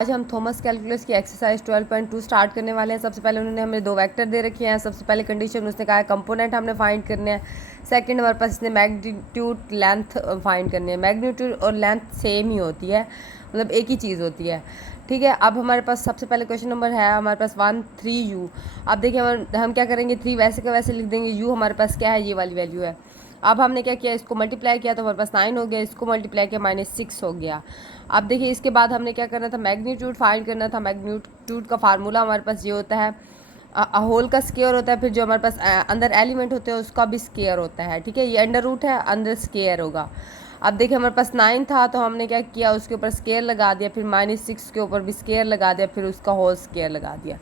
आज हम Thomas calculus की एक्सरसाइज 12.2 स्टार्ट करने वाले हैं। सबसे पहले उन्होंने हमें दो वेक्टर दे रखे हैं। सबसे पहले कंडीशन उसने कहा है कंपोनेंट हमने फाइंड करने हैं। सेकंड हमारे पास इसने मैग्नीट्यूड लेंथ फाइंड करनी है। मैग्नीट्यूड और लेंथ सेम ही होती है, मतलब एक ही चीज़ होती है। ठीक है, अब हमारे पास सबसे पहले क्वेश्चन नंबर है हमारे पास 1 3u। अब देखिए हम क्या करेंगे, 3 वैसे का वैसे लिख देंगे। u हमारे पास क्या है, ये वाली वैल्यू है। अब हमने क्या किया, इसको मल्टीप्लाई किया तो हमारे पास 9 हो गया, इसको मल्टीप्लाई किया -6 हो गया। अब देखिए इसके बाद हमने क्या करना था, मैग्नीट्यूड फाइंड करना था। मैग्नीट्यूड का फार्मूला हमारे पास ये होता है, होल का स्क्वायर होता है, फिर जो हमारे पास अंदर एलिमेंट होते हैं उसका भी स्क्वायर होता है। ठीक है, ये अंडर रूट है, अंदर स्क्वायर होगा। अब देखिए हमारे पास 9 था तो हमने क्या किया, उसके ऊपर स्क्वायर लगा दिया, फिर -6 के ऊपर भी स्क्वायर लगा दिया, फिर उसका होल स्क्वायर लगा दिया,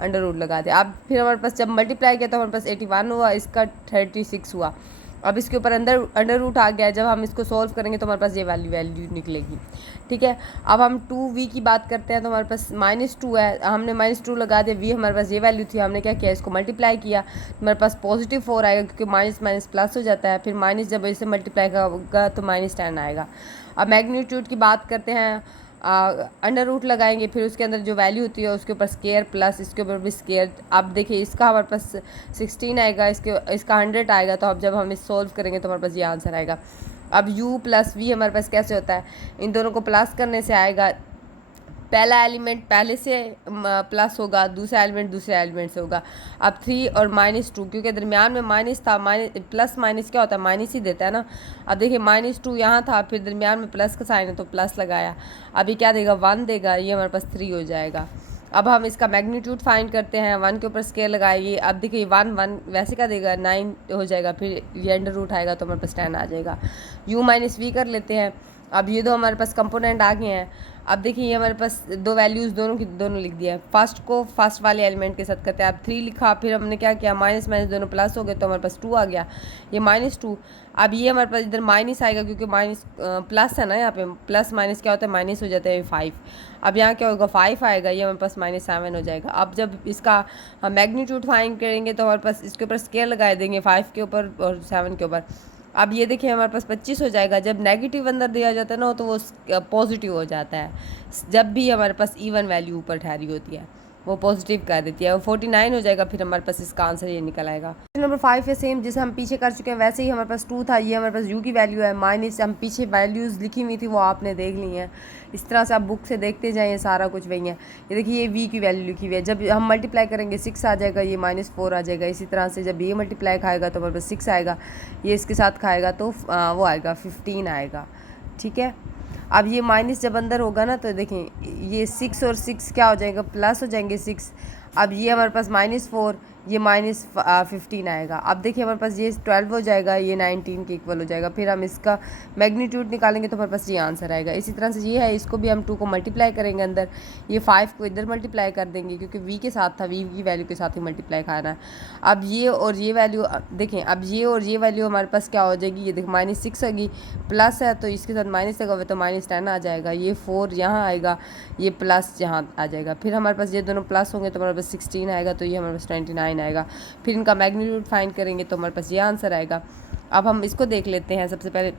अंडर रूट लगा दिया। अब फिर हमारे पास जब मल्टीप्लाई किया तो हमारे पास 81 हुआ, इसका 36 हुआ। अब इसके ऊपर अंडर रूट आ गया। जब हम इसको सॉल्व करेंगे तो हमारे पास ये वाली वैल्यू निकलेगी। ठीक है, अब हम 2v की बात करते हैं तो हमारे पास -2 है, हमने -2 लगा दिया। v हमारे पास ये वैल्यू थी, हमने क्या किया, इसको मल्टीप्लाई किया, हमारे पास +4 आएगा क्योंकि माइनस माइनस प्लस हो जाता है। फिर माइनस जब इसे मल्टीप्लाई होगा तो -10 आएगा। अब मैग्नीट्यूड की बात करते हैं, अंडर रूट लगाएंगे, फिर उसके अंदर जो वैल्यू होती है उसके ऊपर स्केयर प्लस इसके ऊपर भी स्केयर। अब देखिए इसका हमारे पास 16 आएगा, इसका 100 आएगा। तो अब जब हम इस सॉल्व करेंगे तो हमारे पास ये आंसर आएगा। अब u + v हमारे पास कैसे होता है, इन दोनों को प्लस करने से आएगा। पहला एलिमेंट पहले से प्लस होगा, दूसरा एलिमेंट दूसरे एलिमेंट से होगा। अब 3 और -2, क्योंकि दरमियान में माइनस था, प्लस माइनस क्या होता है, माइनस ही देता है ना। अब देखिए -2 यहाँ था, फिर दरमियान में प्लस का साइन है तो प्लस लगाया। अभी क्या देगा, 1 देगा, ये हमारे पास 3 हो जाएगा। अब हम इसका मैग्नीट्यूड फाइंड करते हैं, 1 के ऊपर स्केयर लगाइए। अब देखिए 1 वैसे का देगा, 9 हो जाएगा, फिर ये अंडर रूट आएगा तो हमारे पास 10 आ जाएगा। u - v कर लेते हैं। अब ये दो हमारे पास कंपोनेंट आ गए हैं। अब देखिए ये हमारे पास दो वैल्यूज़ दोनों की दोनों लिख दिया है। फर्स्ट को फर्स्ट वाले एलिमेंट के साथ करते हैं। अब 3 लिखा, फिर हमने क्या किया, माइनस माइनस दोनों प्लस हो गए तो हमारे पास 2 आ गया, ये -2। अब ये हमारे पास इधर माइनस आएगा क्योंकि माइनस प्लस है ना, यहाँ पे प्लस माइनस क्या होता है, माइनस हो जाता है 5। अब यहाँ क्या होगा, 5 आएगा, ये हमारे पास -7 हो जाएगा। अब जब इसका हम मैग्नीट्यूड फाइंड करेंगे तो हमारे पास इसके ऊपर स्केयर लगा देंगे, 5 के ऊपर और 7 के ऊपर। अब ये देखिए हमारे पास 25 हो जाएगा। जब नेगेटिव अंदर दिया जाता है ना तो वो पॉजिटिव हो जाता है। जब भी हमारे पास इवन वैल्यू ऊपर ठहरी होती है वो पॉजिटिव कर देती है, वो 49 हो जाएगा। फिर हमारे पास इसका आंसर ये निकल आएगा। नंबर 5 है सेम जिसे हम पीछे कर चुके हैं, वैसे ही हमारे पास 2 था, ये हमारे पास u की वैल्यू है। माइनस हम पीछे वैल्यूज़ लिखी हुई थी वो आपने देख ली हैं। इस तरह से आप बुक से देखते जाइए, सारा कुछ वही है। ये देखिए ये v की वैल्यू लिखी हुई है, जब हम मल्टीप्लाई करेंगे 6 आ जाएगा, ये -4 आ जाएगा। इसी तरह से जब ये मल्टीप्लाई खाएगा तो हमारे पास 6 आएगा, ये इसके साथ खाएगा तो वो आएगा 15 आएगा। ठीक है, अब ये माइनस जब अंदर होगा ना तो देखें ये 6 और 6 क्या हो जाएगा, प्लस हो जाएंगे 6। अब ये हमारे पास -4, ये -15 आएगा। अब देखिए हमारे पास ये 12 हो जाएगा, ये 19 के इक्वल हो जाएगा। फिर हम इसका मैग्नीट्यूड निकालेंगे तो हमारे पास ये आंसर आएगा। इसी तरह से ये है, इसको भी हम 2 को मल्टीप्लाई करेंगे अंदर, ये 5 को इधर मल्टीप्लाई कर देंगे क्योंकि v के साथ था, v की वैल्यू के साथ ही मल्टीप्लाई खाना है। अब ये और ये वैल्यू देखें, अब ये और ये वैल्यू हमारे पास क्या हो जाएगी, ये देखें -6 होगी, प्लस है तो इसके साथ माइनस लगा हुआ तो -10 आ जाएगा। ये 4 यहाँ आएगा, ये प्लस यहाँ आ जाएगा। फिर हमारे पास ये दोनों प्लस होंगे तो हमारे पास 16 आएगा, तो ये हमारे पास 29 आएगा। फिर इनका मैग्नीट्यूड फाइंड करेंगे तो हमारे पास ये आंसर आएगा। अब हम इसको देख लेते हैं। सबसे पहले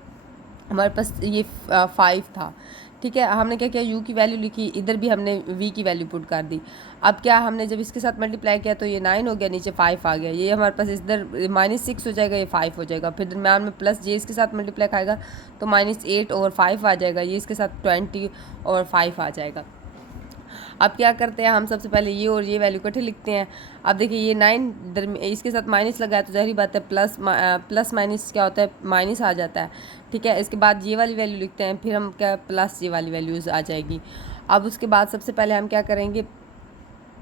हमारे पास ये 5 था, ठीक है, हमने क्या किया, u की वैल्यू लिखी, इधर भी हमने v की वैल्यू पुट कर दी। अब क्या हमने जब इसके साथ मल्टीप्लाई किया तो ये 9 हो गया, नीचे 5 आ गया, ये हमारे पास इधर -6 हो जाएगा, ये 5 हो जाएगा। फिर दरम्यान में प्लस जे इसके साथ मल्टीप्लाई खाएगा तो -8 ओवर 5 आ जाएगा, ये इसके साथ 20 ओवर 5 आ जाएगा। अब क्या करते हैं, हम सबसे पहले ये और ये वैल्यू इकट्ठे लिखते हैं। अब देखिए ये 9 इसके साथ माइनस लगा है तो ज़ाहिर बात है प्लस माइनस क्या होता है, माइनस आ जाता है। ठीक है, इसके बाद ये वाली वैल्यू लिखते हैं, फिर हम क्या प्लस ये वाली वैल्यूज़ आ जाएगी। अब उसके बाद सबसे पहले हम क्या करेंगे,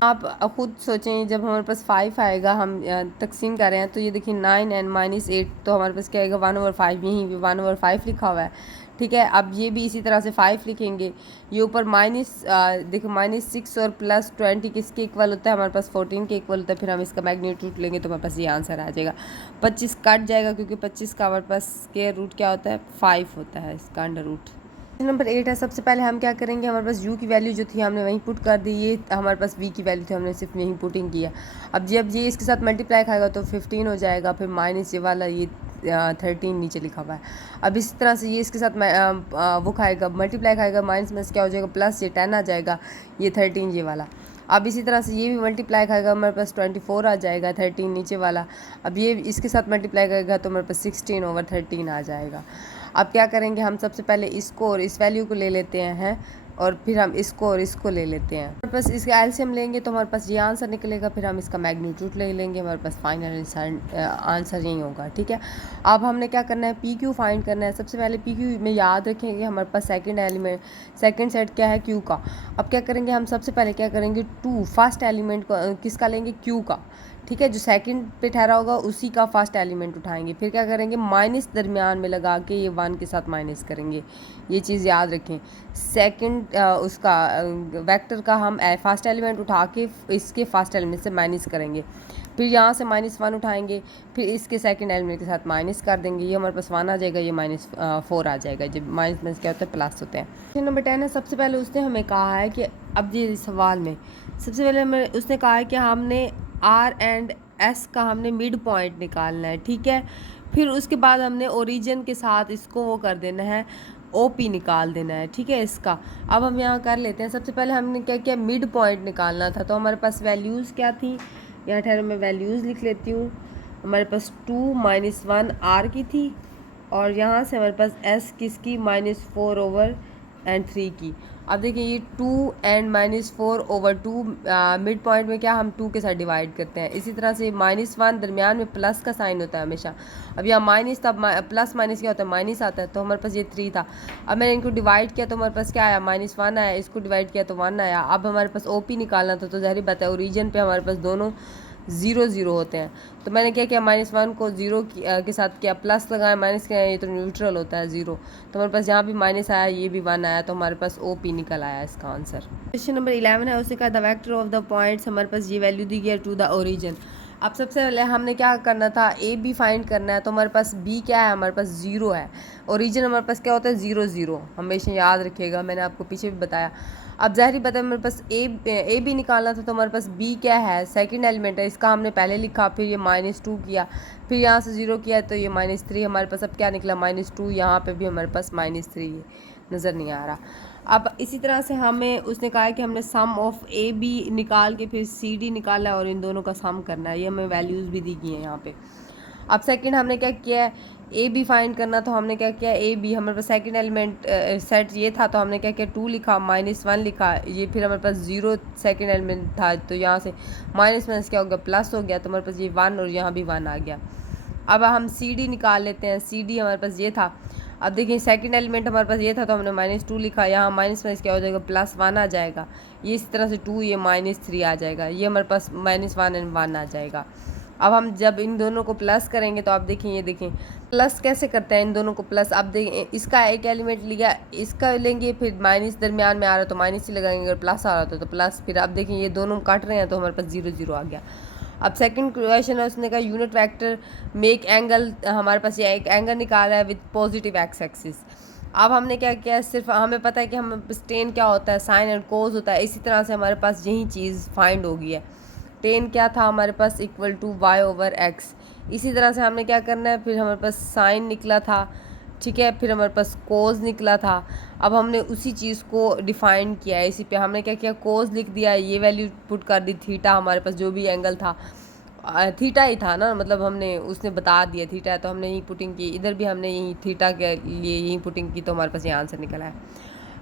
आप ख़ुद सोचें, जब हमारे पास 5 आएगा, हम तकसीम कर रहे हैं तो ये देखिए 9 एंड -8 तो हमारे पास क्या आएगा 1/5, यहीं भी 1/5 लिखा हुआ है। ठीक है, अब ये भी इसी तरह से 5 लिखेंगे। ये ऊपर देखो -6 और +20 किसके इक्वल होता है, हमारे पास 14 के इक्वल होता है। फिर हम इसका मैग्नीट्यूड लेंगे तो हमारे पास ये आंसर आ जाएगा। 25 कट जाएगा क्योंकि 25 का हमारे पास स्क्वायर रूट क्या होता है, 5 होता है, इसका अंडर रूट। नंबर 8 है, सबसे पहले हम क्या करेंगे, हमारे पास u की वैल्यू जो थी हमने वहीं पुट कर दी, ये हमारे पास v की वैल्यू थी हमने सिर्फ यहीं पुटिंग किया। अब जब ये इसके साथ मल्टीप्लाई खाएगा तो 15 हो जाएगा, फिर माइनस ये वाला ये 13 नीचे लिखा हुआ है। अब इसी तरह से ये इसके साथ वो खाएगा, मल्टीप्लाई खाएगा, माइनस में क्या हो जाएगा, प्लस ये 10 आ जाएगा, ये 13 ये वाला। अब इसी तरह से ये भी मल्टीप्लाई खाएगा, हमारे पास 24 आ जाएगा, 13 नीचे वाला। अब ये इसके साथ मल्टीप्लाई करेगा तो हमारे पास 16/13 आ जाएगा। अब क्या करेंगे, हम सबसे पहले इसको और इस वैल्यू को ले लेते हैं और फिर हम इसको और इसको ले लेते हैं। हमारे पास इसका एलसीएम लेंगे तो हमारे पास ये आंसर निकलेगा, फिर हम इसका मैग्नीट्यूड ले लेंगे, हमारे पास फाइनल आंसर यही होगा। ठीक है, अब हमने क्या करना है, पी क्यू फाइंड करना है। सबसे पहले पी क्यू में याद रखेंगे हमारे पास सेकंड सेट क्या है, क्यू का। अब क्या करेंगे, हम सबसे पहले क्या करेंगे, फर्स्ट एलिमेंट को किसका लेंगे, क्यू का। ठीक है, जो सेकंड पे ठहरा होगा उसी का फर्स्ट एलिमेंट उठाएंगे। फिर क्या करेंगे, माइनस दरमियान में लगा के ये 1 के साथ माइनस करेंगे। ये चीज़ याद रखें। सेकंड उसका वेक्टर का हम फर्स्ट एलिमेंट उठा के इसके फर्स्ट एलिमेंट से माइनस करेंगे। फिर यहाँ से -1 उठाएंगे, फिर इसके सेकंड एलिमेंट के साथ माइनस कर देंगे। ये हमारे पास 1 आ जाएगा, ये -4 आ जाएगा। जब माइनस क्या होता है, प्लस होते हैं। क्वेश्चन नंबर 10 है। सबसे पहले उसने हमें कहा है कि अब ये सवाल में सबसे पहले हमें उसने कहा है कि हमने R एंड S का हमने मिड पॉइंट निकालना है। ठीक है, फिर उसके बाद हमने ओरिजिन के साथ इसको वो कर देना है, OP निकाल देना है। ठीक है, इसका अब हम यहाँ कर लेते हैं। सबसे पहले हमने क्या किया, मिड पॉइंट निकालना था। तो हमारे पास वैल्यूज़ क्या थी, यहाँ ठहर मैं वैल्यूज़ लिख लेती हूँ। हमारे पास 2 - 1 R की थी, और यहाँ से हमारे पास S किसकी, -4/3 की। अब देखिए ये 2 एंड -4/2 मिड पॉइंट में क्या हम 2 के साथ डिवाइड करते हैं। इसी तरह से -1 दरमियान में प्लस का साइन होता है हमेशा। अब यहाँ माइनस, तब प्लस माइनस क्या होता है, माइनस आता है। तो हमारे पास ये 3 था। अब मैंने इनको डिवाइड किया तो हमारे पास क्या आया, -1 आया। इसको डिवाइड किया तो 1 आया। अब हमारे पास OP निकालना था, तो ज़ाहिर बात है ओरिजिन पे हमारे पास दोनों 0 0 होते हैं। तो मैंने क्या किया, -1 को 0 के साथ किया, प्लस लगाया, माइनस किया, ये तो न्यूट्रल होता है 0। तो हमारे पास यहाँ भी माइनस आया, ये भी 1 आया, तो हमारे पास OP निकल आया इसका आंसर। क्वेश्चन नंबर 11 है। उसने कहा the vector of the points, हमारे पास ये वैल्यू दी गई है टू द ओरिजिन। अब सबसे पहले हमने क्या करना था, AB फाइंड करना है। तो हमारे पास B क्या है, हमारे पास 0 है। ओरिजिन हमारे पास क्या होता है, 0 0, हमेशा याद रखिएगा, मैंने आपको पीछे भी बताया। अब ज़ाहिर बात है मेरे पास ए भी निकालना था। तो हमारे पास B क्या है, सेकंड एलिमेंट है, इसका हमने पहले लिखा, फिर ये -2 किया, फिर यहाँ से 0 किया तो ये -3 हमारे पास। अब क्या निकला, -2, यहाँ पे भी हमारे पास -3 नज़र नहीं आ रहा। अब इसी तरह से हमें उसने कहा है कि हमने सम ऑफ AB निकाल के फिर CD निकाला है और इन दोनों का सम करना है। ये हमें वैल्यूज़ भी दी गई हैं यहाँ पे। अब सेकंड हमने क्या किया है, AB फाइंड करना। तो हमने क्या किया, AB हमारे पास सेकंड एलिमेंट सेट ये था, तो हमने क्या किया, 2 लिखा, -1 लिखा, ये फिर हमारे पास 0 सेकंड एलिमेंट था, तो यहाँ से माइनस क्या हो गया, प्लस हो गया। तो हमारे पास ये 1 और यहाँ भी 1 आ गया। अब हम CD निकाल लेते हैं। CD हमारे पास ये था। अब देखिए सेकंड एलिमेंट हमारे पास ये था, तो हमने -2 लिखा, यहाँ माइनस क्या हो जाएगा, +1 आ जाएगा। ये इस तरह से 2, ये -3 आ जाएगा। ये हमारे पास -1 एंड 1 आ जाएगा। अब हम जब इन दोनों को प्लस करेंगे तो आप देखें, ये देखें प्लस कैसे करते हैं इन दोनों को प्लस। अब देखें, इसका एक एलिमेंट लिया, इसका लेंगे, फिर माइनस दरमियान में आ रहा है तो माइनस ही लगाएंगे, अगर प्लस आ रहा था तो प्लस। फिर अब देखें ये दोनों काट रहे हैं तो हमारे पास 0 0 आ गया। अब सेकंड क्वेश्चन है, उसने कहा यूनिट वेक्टर मेक एंगल, हमारे पास ये एक एंगल निकाला है विद पॉजिटिव एक्स एक्सिस। अब हमने क्या किया, सिर्फ हमें पता है कि हम टेन क्या होता है, साइन एंड कोस होता है। इसी तरह से हमारे पास यही चीज़ फाइंड हो गई है। टेन क्या था हमारे पास, = y/x। इसी तरह से हमने क्या करना है, फिर हमारे पास साइन निकला था, ठीक है, फिर हमारे पास कोस निकला था। अब हमने उसी चीज़ को डिफ़ाइन किया है। इसी पे हमने क्या किया, कोस लिख दिया, ये वैल्यू पुट कर दी, थीटा हमारे पास जो भी एंगल था, थीटा ही था ना, मतलब हमने उसने बता दिया थीटा है, तो हमने यही पुटिंग की। इधर भी हमने यही थीटा के लिए यही पुटिंग की, तो हमारे पास ये आंसर निकला है।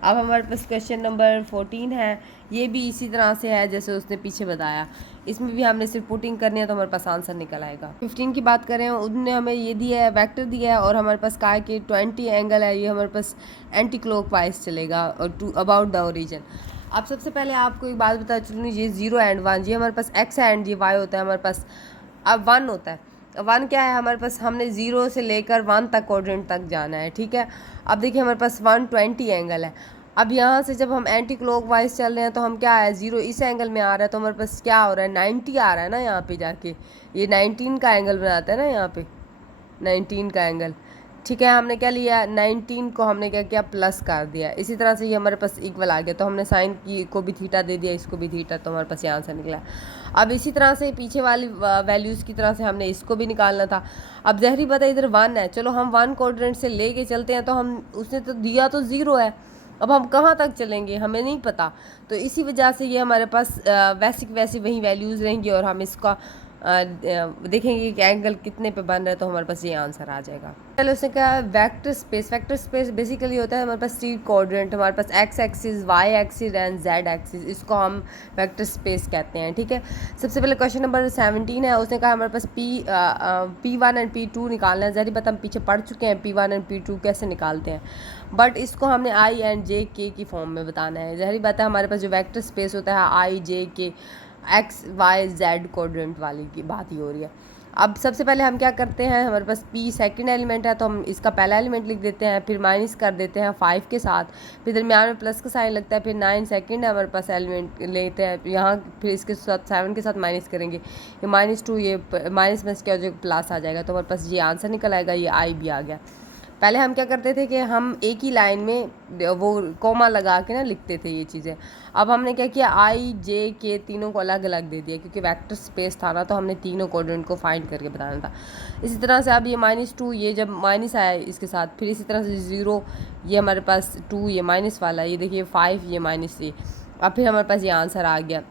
अब हमारे पास क्वेश्चन नंबर 14 है। ये भी इसी तरह से है जैसे उसने पीछे बताया। इसमें भी हमने सिर्फ पुटिंग करनी है तो हमारे पास आंसर निकल आएगा। 15 की बात करें, उन्होंने हमें ये दिया है, वेक्टर दिया है, और हमारे पास कहा है कि 20 एंगल है, ये हमारे पास एंटी क्लॉकवाइज चलेगा और अबाउट द ओरिजिन। अब सबसे पहले आपको एक बात बता चलूँ, ये 0 एंड 1, ये हमारे पास x है एंड ये y होता है हमारे पास। अब 1 होता है, 1 क्या है हमारे पास, हमने 0 से लेकर 1 तक क्वाड्रेंट तक जाना है, ठीक है। अब देखिए हमारे पास 120 एंगल है। अब यहाँ से जब हम एंटी क्लॉकवाइज चल रहे हैं तो हम क्या है, 0 इस एंगल में आ रहा है, तो हमारे पास क्या हो रहा है, 90 आ रहा है ना। यहाँ पे जाके ये 19 का एंगल बनाता है ना, यहाँ पे 19 का एंगल, ठीक है, हमने क्या लिया 19 को हमने क्या किया प्लस कर दिया। इसी तरह से ये हमारे पास इक्वल आ गया, तो हमने साइन की को भी थीटा दे दिया, इसको भी थीटा, तो हमारे पास ये आंसर निकला। अब इसी तरह से पीछे वाली वैल्यूज़ की तरह से हमने इसको भी निकालना था। अब ज़हरी बात है इधर 1 है, चलो हम 1 कोऑर्डिनेट से लेके चलते हैं, तो हम उसने तो दिया तो 0 है, अब हम कहाँ तक चलेंगे हमें नहीं पता। तो इसी वजह से ये हमारे पास वैसी की वैसी वही वैल्यूज़ रहेंगी और हम इसका देखेंगे कि एंगल कितने पे बन रहा है, तो हमारे पास ये आंसर आ जाएगा। चलो उसने कहा vector space. Vector space basically होता है हमारे पास 3 कोऑर्डिनेट, हमारे पास X axis, Y axis and Z axis, इसको हम वेक्टर स्पेस कहते हैं। ठीक है, सबसे पहले क्वेश्चन नंबर 17 है, उसने कहा हमारे पास P1 एंड P2 निकालना है। जहरी बात हम पीछे पढ़ चुके हैं P1 एंड P2 कैसे निकालते हैं, बट इसको हमने आई एंड जे के की फॉर्म में बताना है। जहरी बात है हमारे पास जो वेक्टर स्पेस होता है आई जे के एक्स वाई जेड कोऑर्डिनेट वाली की बात ही हो रही है। अब सबसे पहले हम क्या करते हैं, हमारे पास P सेकंड एलिमेंट है, तो हम इसका पहला एलिमेंट लिख देते हैं, फिर माइनस कर देते हैं 5 के साथ, फिर दरमियान में प्लस का साइन लगता है, फिर 9 सेकंड है हमारे पास एलिमेंट लेते हैं यहाँ, फिर इसके साथ 7 के साथ माइनस करेंगे, ये -2, ये माइनस में क्या हो जाएगा प्लस आ जाएगा, तो हमारे पास ये आंसर निकल आएगा, ये आई भी आ गया। पहले हम क्या करते थे कि हम एक ही लाइन में वो कोमा लगा के ना लिखते थे ये चीज़ें। अब हमने क्या किया आई जे के तीनों को अलग अलग दे दिया, क्योंकि वेक्टर स्पेस था ना, तो हमने तीनों कोऑर्डिनेट को फाइंड करके बताना था। इसी तरह से अब ये -2, ये जब माइनस आया इसके साथ, फिर इसी तरह से 0, ये हमारे पास 2, ये माइनस वाला, ये देखिए 5, ये माइनस ये, अब फिर हमारे पास ये आंसर आ गया।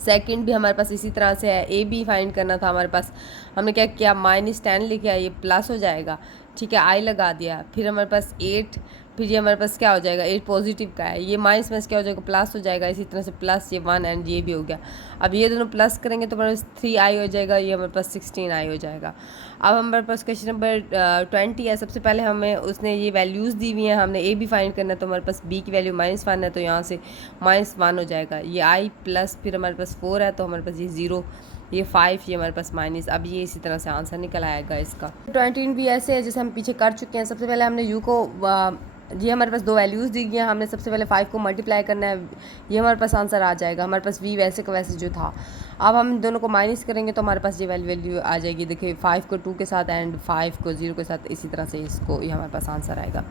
सेकंड भी हमारे पास इसी तरह से है, ए बी फाइंड करना था हमारे पास, हमने क्या किया -10 लिखे आया, ये प्लस हो जाएगा, ठीक है, आई लगा दिया, फिर हमारे पास 8, फिर ये हमारे पास क्या हो जाएगा 8 पॉजिटिव का है, ये माइनस में क्या हो जाएगा प्लस हो जाएगा, इसी तरह से प्लस ये 1 एंड ये भी हो गया। अब ये दोनों प्लस करेंगे तो हमारे पास 3 आई हो जाएगा, ये हमारे पास 16 आई हो जाएगा। अब हमारे पास क्वेश्चन नंबर 20 है। सबसे पहले हमें उसने ये वैल्यूज़ दी हुई हैं, हमने ए भी फाइंड करना है, तो हमारे पास बी की वैल्यू -1 है, तो यहाँ से -1 हो जाएगा, ये आई प्लस फिर हमारे पास 4 है, तो हमारे पास ये 0, ये 5, ये हमारे पास माइनस। अब ये इसी तरह से आंसर निकल आएगा इसका। 20 भी ऐसे है जैसे हम पीछे कर चुके हैं। सबसे पहले हमने यू को ये हमारे पास 2 वैल्यूज़ दी गई हैं, हमने सबसे पहले 5 को मल्टीप्लाई करना है, ये हमारे पास आंसर आ जाएगा। हमारे पास v वैसे का वैसे जो था, अब हम दोनों को माइनस करेंगे तो हमारे पास ये वैल्यू आ जाएगी। देखिए 5 को 2 के साथ एंड 5 को 0 के साथ, इसी तरह से इसको ये हमारे पास आंसर आएगा।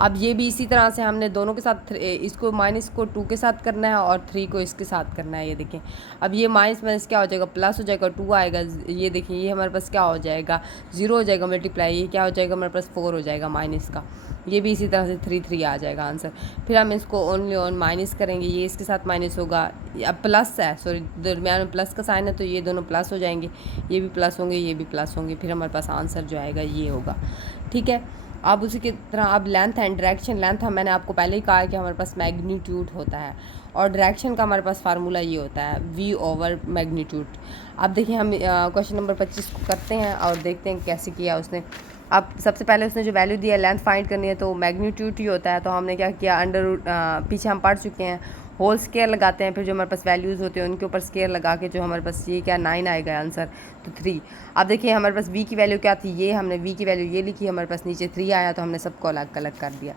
अब ये भी इसी तरह से हमने दोनों के साथ इसको माइनस को 2 के साथ करना है और 3 को इसके साथ करना है। ये देखें, अब ये माइनस क्या हो जाएगा प्लस हो जाएगा, 2 आएगा, ये देखिए ये हमारे पास क्या हो जाएगा 0 हो जाएगा मल्टीप्लाई, ये क्या हो जाएगा हमारे पास 4 हो जाएगा माइनस का, ये भी इसी तरह से 3 आ जाएगा आंसर। फिर हम इसको ओनली ऑन माइनस करेंगे, ये इसके साथ माइनस होगा, अब प्लस है सॉरी दरमियान में प्लस का साइन है, तो ये दोनों प्लस हो जाएंगे, ये भी प्लस होंगे, ये भी प्लस होंगे, फिर हमारे पास आंसर जो आएगा ये होगा। ठीक है, अब उसी की तरह अब लेंथ एंड डायरेक्शन। लेंथ मैंने आपको पहले ही कहा है कि हमारे पास मैग्नीट्यूड होता है, और डायरेक्शन का हमारे पास फार्मूला ये होता है v/मैग्नीट्यूड। अब देखिए हम क्वेश्चन नंबर 25 को करते हैं और देखते हैं कैसे किया उसने। अब सबसे पहले उसने जो वैल्यू दिया लेंथ फाइंड करनी है, तो मैग्नीट्यूड ही होता है, तो हमने क्या किया पीछे हम पढ़ चुके हैं, होल स्केयर लगाते हैं, फिर जो हमारे पास वैल्यूज़ होते हैं उनके ऊपर स्केयर लगा के जो हमारे पास ये क्या 9 आएगा आंसर, तो 3। अब देखिए हमारे पास v की वैल्यू क्या थी, ये हमने v की वैल्यू ये लिखी, हमारे पास नीचे 3 आया, तो हमने सबको अलग अलग कर दिया।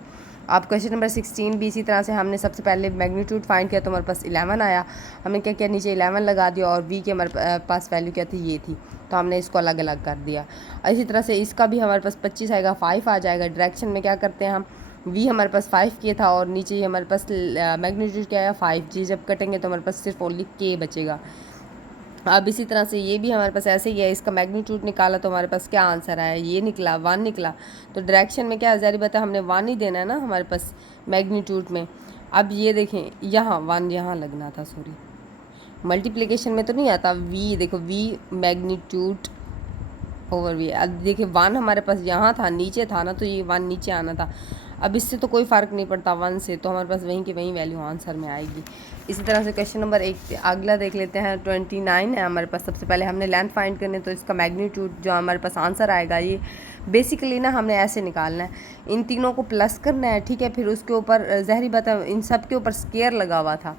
अब क्वेश्चन नंबर 16 भी इसी तरह से हमने सबसे पहले मैग्नीट्यूड फाइंड किया, तो हमारे पास 11 आया, हमने क्या किया नीचे 11 लगा दिया, और v की हमारे पास वैल्यू क्या थी ये थी, तो हमने इसको अलग अलग कर दिया। इसी तरह से इसका भी हमारे पास 25 आएगा, 5 आ जाएगा। डायरेक्शन में क्या करते हैं हम, v हमारे पास 5 के था और नीचे ही हमारे पास मैग्नीट्यूड क्या है 5, जी जब कटेंगे तो हमारे पास सिर्फ ओनली k बचेगा। अब इसी तरह से ये भी हमारे पास ऐसे ही है, इसका मैग्नीट्यूड निकाला तो हमारे पास क्या आंसर आया, ये निकला 1 निकला। तो डायरेक्शन में क्या जारी बात है हमने 1 ही देना है ना हमारे पास मैग्नीट्यूड में। अब ये देखें यहाँ 1 यहाँ लगना था, सॉरी मल्टीप्लिकेशन में तो नहीं आता, v देखो v मैग्नीट्यूड ओवर v। अब देखिए 1 हमारे पास यहाँ था नीचे था ना, तो ये 1 नीचे आना था। अब इससे तो कोई फ़र्क नहीं पड़ता 1 से, तो हमारे पास वहीं की वहीं वैल्यू आंसर में आएगी। इसी तरह से क्वेश्चन नंबर 1 अगला देख लेते हैं। 29 है हमारे पास। सबसे पहले हमने लेंथ फाइंड करनी है, तो इसका मैग्नीट्यूड जो हमारे पास आंसर आएगा ये बेसिकली ना हमने ऐसे निकालना है, इन तीनों को प्लस करना है, ठीक है। फिर उसके ऊपर ज़ाहिरी बात है इन सब के ऊपर स्केयर लगा हुआ था।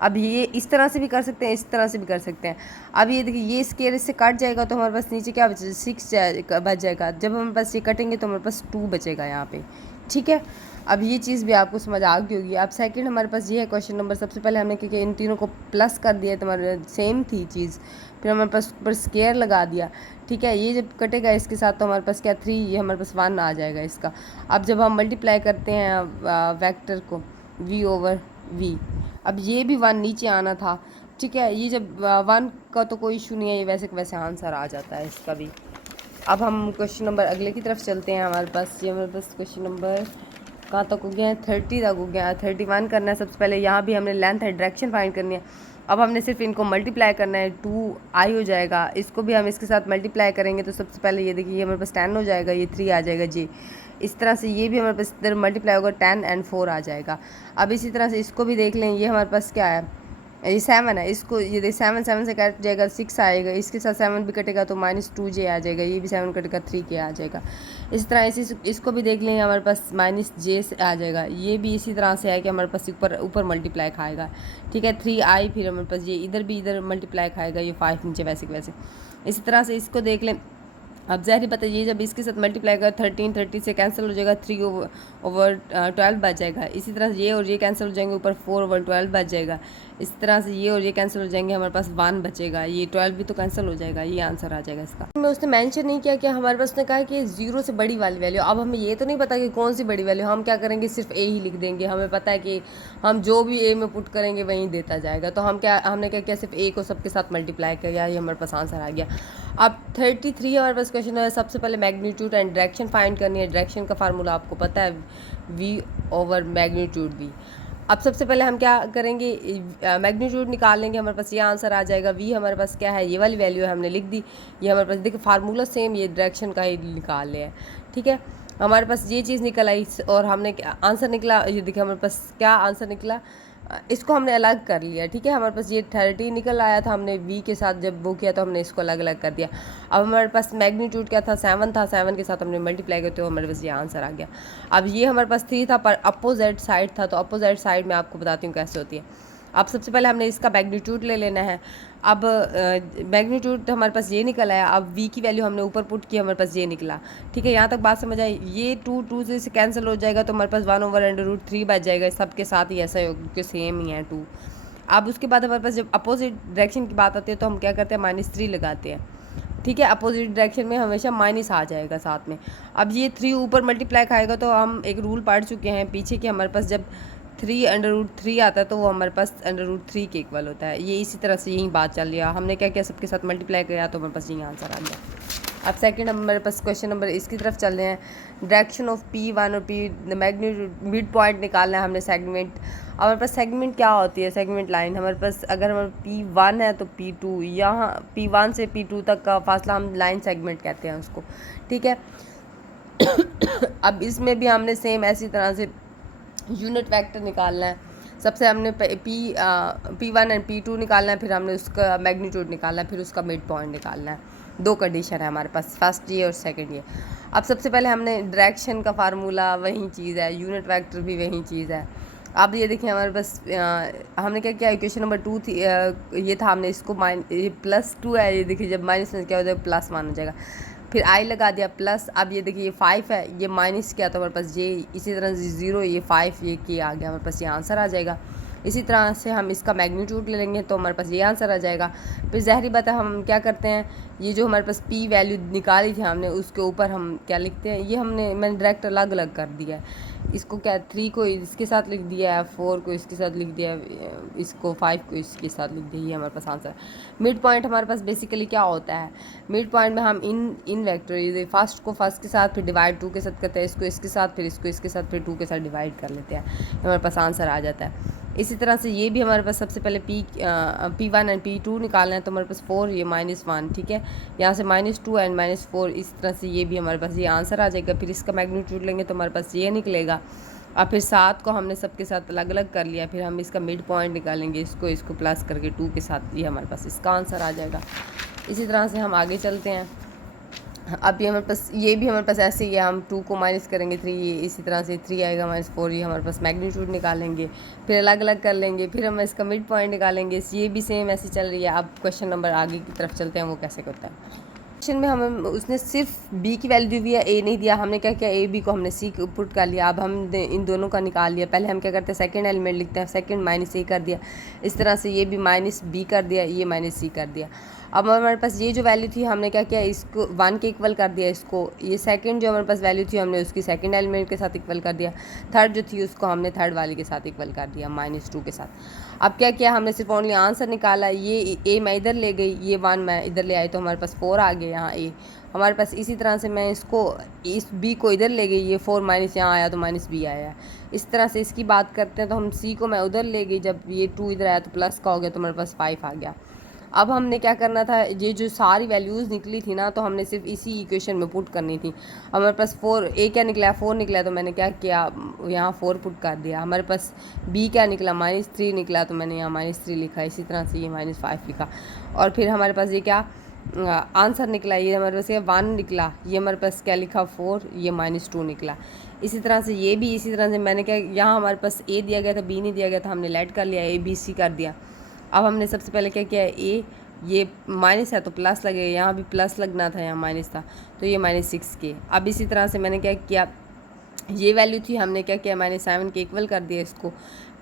अब ये इस तरह से भी कर सकते हैं, इस तरह से भी कर सकते हैं। अब ये देखिए ये स्केयर इससे कट जाएगा तो हमारे पास नीचे क्या बचेगा 6 बच जाएगा। जब हमारे पास ये कटेंगे तो हमारे पास 2 बचेगा यहाँ पे, ठीक है, अब ये चीज़ भी आपको समझ आ गई होगी। अब सेकंड हमारे पास ये है क्वेश्चन नंबर, सबसे पहले हमने क्योंकि इन तीनों को प्लस कर दिया तो हमारे सेम थी चीज़, फिर हमारे पास ऊपर स्केयर लगा दिया। ठीक है, ये जब कटेगा इसके साथ तो हमारे पास क्या 3, ये हमारे पास 1 आ जाएगा इसका। अब जब हम मल्टीप्लाई करते हैं वेक्टर को v/v, अब ये भी 1 नीचे आना था। ठीक है, ये जब 1 का तो कोई इशू नहीं है, ये वैसे का वैसे आंसर आ जाता है इसका भी। अब हम क्वेश्चन नंबर अगले की तरफ चलते हैं। हमारे पास क्वेश्चन नंबर कहाँ तक हो गया है, 30 तक हो गया है। 31 करना है। सबसे पहले यहाँ भी हमने लेंथ है, डायरेक्शन फाइंड करनी है। अब हमने सिर्फ इनको मल्टीप्लाई करना है, 2i हो जाएगा। इसको भी हम इसके साथ मल्टीप्लाई करेंगे तो सबसे पहले ये देखिए, ये हमारे पास 10 हो जाएगा, ये 3 आ जाएगा जी। इस तरह से ये भी हमारे पास इधर मल्टीप्लाई होगा, 10 और 4 आ जाएगा। अब इसी तरह से इसको भी देख लें, ये हमारे पास क्या है, ये 7 है। इसको ये 7 से कट जाएगा, 6 आएगा। इसके साथ 7 भी कटेगा तो -2j आ जाएगा। ये भी 7 कटेगा, 3k आ जाएगा। इस तरह इसको भी देख लेंगे, हमारे पास -j से आ जाएगा। ये भी इसी तरह से है कि हमारे पास ऊपर मल्टीप्लाई खाएगा। ठीक है, 3i, फिर हमारे पास ये इधर मल्टीप्लाई खाएगा, ये 5 नीचे वैसे वैसे। इसी तरह से इसको देख लें। अब ज़ाहिर बात है, ये जब इसके साथ मल्टीप्लाई कर 30 से कैंसिल हो जाएगा, 3/12 बच जाएगा। इसी तरह से ये और ये कैंसिल हो जाएंगे, ऊपर 4/12 बच जाएगा। इस तरह से ये और ये कैंसिल हो जाएंगे, हमारे पास 1 बचेगा। ये 12 भी तो कैंसिल हो जाएगा, ये आंसर आ जाएगा इसका। मैं उसने मेंशन नहीं किया कि हमारे पास, उसने कहा कि 0 से बड़ी वाली वैल्यू। अब हमें ये तो नहीं पता कि कौन सी बड़ी वैल्यू, हम क्या करेंगे, सिर्फ ए ही लिख देंगे। हमें पता है कि हम जो भी ए में पुट करेंगे वहीं देता जाएगा। तो हमने क्या किया, सिर्फ ए को सबके साथ मल्टीप्लाई किया, ये हमारे पास आंसर आ गया। अब 33 हमारे पास क्वेश्चन है। सबसे पहले मैग्नीट्यूड एंड डायरेक्शन फाइंड करनी है। डायरेक्शन का फार्मूला आपको पता है, v/मैग्नीट्यूड v। अब सबसे पहले हम क्या करेंगे, मैग्नीट्यूड निकाल लेंगे, हमारे पास ये आंसर आ जाएगा। v हमारे पास क्या है, ये वाली वैल्यू है, हमने लिख दी। ये हमारे पास देखिए फार्मूला सेम, ये डायरेक्शन का ही निकाल लिया है। ठीक है, हमारे पास ये चीज़ निकल आई और हमने आंसर निकला, ये देखिए हमारे पास क्या आंसर निकला, इसको हमने अलग कर लिया। ठीक है, हमारे पास ये 30 निकल आया था, हमने v के साथ जब वो किया तो हमने इसको अलग अलग कर दिया। अब हमारे पास मैग्नीट्यूड क्या था, 7 था, 7 के साथ हमने मल्टीप्लाई किया तो हमारे पास ये आंसर आ गया। अब ये हमारे पास 3 था, पर अपोजिट साइड था, तो अपोजिट साइड में आपको बताती हूँ कैसे होती है। अब सबसे पहले हमने इसका मैग्नीट्यूड ले लेना है। अब मैग्नीट्यूड हमारे पास ये निकल आया। अब v की वैल्यू हमने ऊपर पुट की, हमारे पास ये निकला। ठीक है, यहाँ तक बात समझ आई। ये 2 से कैंसिल हो जाएगा तो हमारे पास 1/√3 बच जाएगा। सबके साथ ही ऐसा होगा क्योंकि सेम ही है 2। अब उसके बाद हमारे पास जब अपोजिट डायरेक्शन की बात आती है तो हम क्या करते हैं, -3 लगाते हैं। ठीक है, अपोजिट डायरेक्शन में हमेशा माइनस आ जाएगा साथ में। अब ये 3 ऊपर मल्टीप्लाई खाएगा तो हम एक रूल पढ़ चुके हैं पीछे कि हमारे पास जब 3/√3 आता है तो वो हमारे पास √3 के इक्वल होता है। ये इसी तरह से यही बात चल रही है। हमने क्या किया, सबके साथ मल्टीप्लाई किया तो हमारे पास यही आंसर आ गया। अब सेकंड हमारे पास क्वेश्चन नंबर इसकी तरफ चल रहे हैं। डायरेक्शन ऑफ P1 और P मैग्नीट्यूड मिड पॉइंट निकालना है हमने। सेगमेंट, हमारे पास सेगमेंट क्या होती है, सेगमेंट लाइन। हमारे पास अगर हमारे P1 है तो P2, यहाँ P1 से P2 तक का फासला हम लाइन सेगमेंट कहते हैं उसको। ठीक है, अब इसमें भी हमने सेम ऐसी तरह से यूनिट वेक्टर निकालना है। सबसे हमने P1 एंड P2 निकालना है, फिर हमने उसका मैग्नीट्यूड निकालना है, फिर उसका मिड पॉइंट निकालना है। 2 कंडीशन है हमारे पास, फर्स्ट ये और सेकंड ये। अब सबसे पहले हमने डायरेक्शन का फार्मूला वही चीज़ है, यूनिट वेक्टर भी वही चीज़ है। अब ये देखिए हमारे पास हमने क्या किया, इक्वेशन नंबर 2 थी, ये था, हमने इसको ये +2 है। ये देखिए जब माइनस में क्या हो जाएगा, +1 हो जाएगा। फिर आई लगा दिया प्लस। अब ये देखिए ये 5 है, ये माइनस किया तो हमारे पास ये इसी तरह से 0, ये 5, ये के आ गया, हमारे पास ये आंसर आ जाएगा। इसी तरह से हम इसका मैग्नीट्यूड ले लेंगे तो हमारे पास ये आंसर आ जाएगा। फिर ज़ाहिर बात है हम क्या करते हैं, ये जो हमारे पास P वैल्यू निकाली थी हमने, उसके ऊपर हम क्या लिखते हैं, ये मैंने डायरेक्ट अलग अलग कर दिया है। इसको क्या 3 को इसके साथ लिख दिया है, 4 को इसके साथ लिख दिया है, इसको 5 को इसके साथ लिख दिया। ये हमारे पास आंसर है। मिड पॉइंट हमारे पास बेसिकली क्या होता है, मिड पॉइंट में हम इन वेक्टर ये फर्स्ट को फर्स्ट के साथ, फिर डिवाइड 2 के साथ करते हैं, इसको इसके साथ, फिर इसको इसके साथ, फिर 2 के साथ डिवाइड कर लेते हैं, हमारे पास आंसर आ जाता है। इसी तरह से ये भी हमारे पास सबसे पहले P1 एंड P2 निकालना है तो हमारे पास 4, ये -1। ठीक है, यहाँ से -2 एंड -4, इस तरह से ये भी हमारे पास ये आंसर आ जाएगा। फिर इसका मैग्नीट्यूड लेंगे तो हमारे पास ये निकलेगा। और फिर 7 को हमने सबके साथ अलग अलग कर लिया, फिर हम इसका मिड पॉइंट निकालेंगे, इसको प्लस करके 2 के साथ, ये हमारे पास इसका आंसर आ जाएगा। इसी तरह से हम आगे चलते हैं। अब ये हमारे पास ये भी हमारे पास ऐसे ही है, हम 2 को माइनस करेंगे 3, ये इसी तरह से 3 आएगा -4, ये हमारे पास मैग्नीट्यूड निकालेंगे, फिर अलग अलग कर लेंगे, फिर हम इसका मिड पॉइंट निकालेंगे। ये भी सेम ऐसी चल रही है। अब क्वेश्चन नंबर आगे की तरफ चलते हैं, वो कैसे करता है। क्वेश्चन में हमें उसने सिर्फ बी की वैल्यू दी है, ए नहीं दिया। हमने क्या किया, ए बी को हमने सी पुट कर लिया। अब हम इन दोनों का निकाल लिया। पहले हम क्या करते हैं, सेकंड एलिमेंट लिखते हैं, सेकंड माइनस ए कर दिया। इस तरह से ये भी माइनस बी कर दिया, ये माइनस सी कर दिया। अब हमारे पास ये जो वैल्यू थी हमने क्या किया, इसको 1 के इक्वल कर दिया इसको। ये सेकंड जो हमारे पास वैल्यू थी हमने उसकी सेकंड एलिमेंट के साथ इक्वल कर दिया। थर्ड जो थी उसको हमने थर्ड वाली के साथ इक्वल कर दिया, -2 के साथ। अब क्या किया, हमने सिर्फ ओनली आंसर निकाला। ये ए मैं इधर ले गई, ये 1 मैं इधर ले आई, तो हमारे पास 4 आ गया यहाँ ए हमारे पास। इसी तरह से मैं इसको इस बी को इधर ले गई, ये 4 माइनस यहाँ आया तो -b आया। इस तरह से इसकी बात करते हैं तो हम सी को मैं उधर ले गई, जब ये 2 इधर आया तो प्लस का हो गया, तो हमारे पास 5 आ गया। अब हमने क्या करना था, ये जो सारी वैल्यूज़ निकली थी ना, तो हमने सिर्फ इसी इक्वेशन में पुट करनी थी। हमारे पास 4 ए क्या निकला, 4 निकला, तो मैंने क्या किया, यहाँ 4 पुट कर दिया। हमारे पास बी क्या निकला, -3 निकला, तो मैंने यहाँ -3 लिखा। इसी तरह से ये -5 लिखा। और फिर हमारे पास ये क्या आंसर निकला, ये हमारे पास ये 1 निकला, ये हमारे पास क्या लिखा 4, ये -2 निकला। इसी तरह से ये भी इसी तरह से मैंने क्या, यहाँ हमारे पास ए दिया गया था, बी नहीं दिया गया था, हमने लेट कर लिया, ए बी सी कर दिया। अब हमने सबसे पहले क्या किया, ए ये माइनस है तो प्लस लगेगा, यहाँ भी प्लस लगना था, यहाँ माइनस था, तो ये -6 के। अब इसी तरह से मैंने क्या किया, ये वैल्यू थी, हमने क्या किया, -7 के इक्वल कर दिया इसको।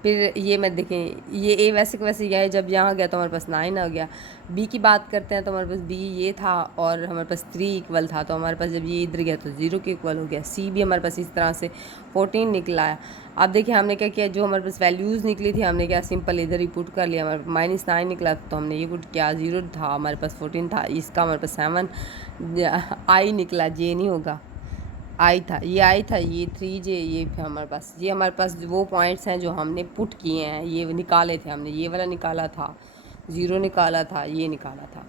फिर ये मैं देखें, ये ए वैसे के वैसे गया, जब यहाँ गया तो हमारे पास 9 आ गया। बी की बात करते हैं तो हमारे पास बी ये था और हमारे पास 3 इक्वल था, तो हमारे पास जब ये इधर गया तो 0 के इक्वल हो गया। सी भी हमारे पास इस तरह से 14 निकला है। अब देखिए हमने क्या किया, जो हमारे पास वैल्यूज़ निकली थी हमने क्या सिंपल इधर ही पुट कर लिया। हमारे -9 निकला तो हमने ये पुट किया, 0 था हमारे पास, 14 था, इसका हमारे पास 7 आई निकला, जे नहीं होगा, आई था, ये आई था, ये 3J, ये हमारे पास, ये हमारे पास वो पॉइंट्स हैं जो हमने पुट किए हैं, ये निकाले थे हमने, ये वाला निकाला था, 0 निकाला था, ये निकाला था।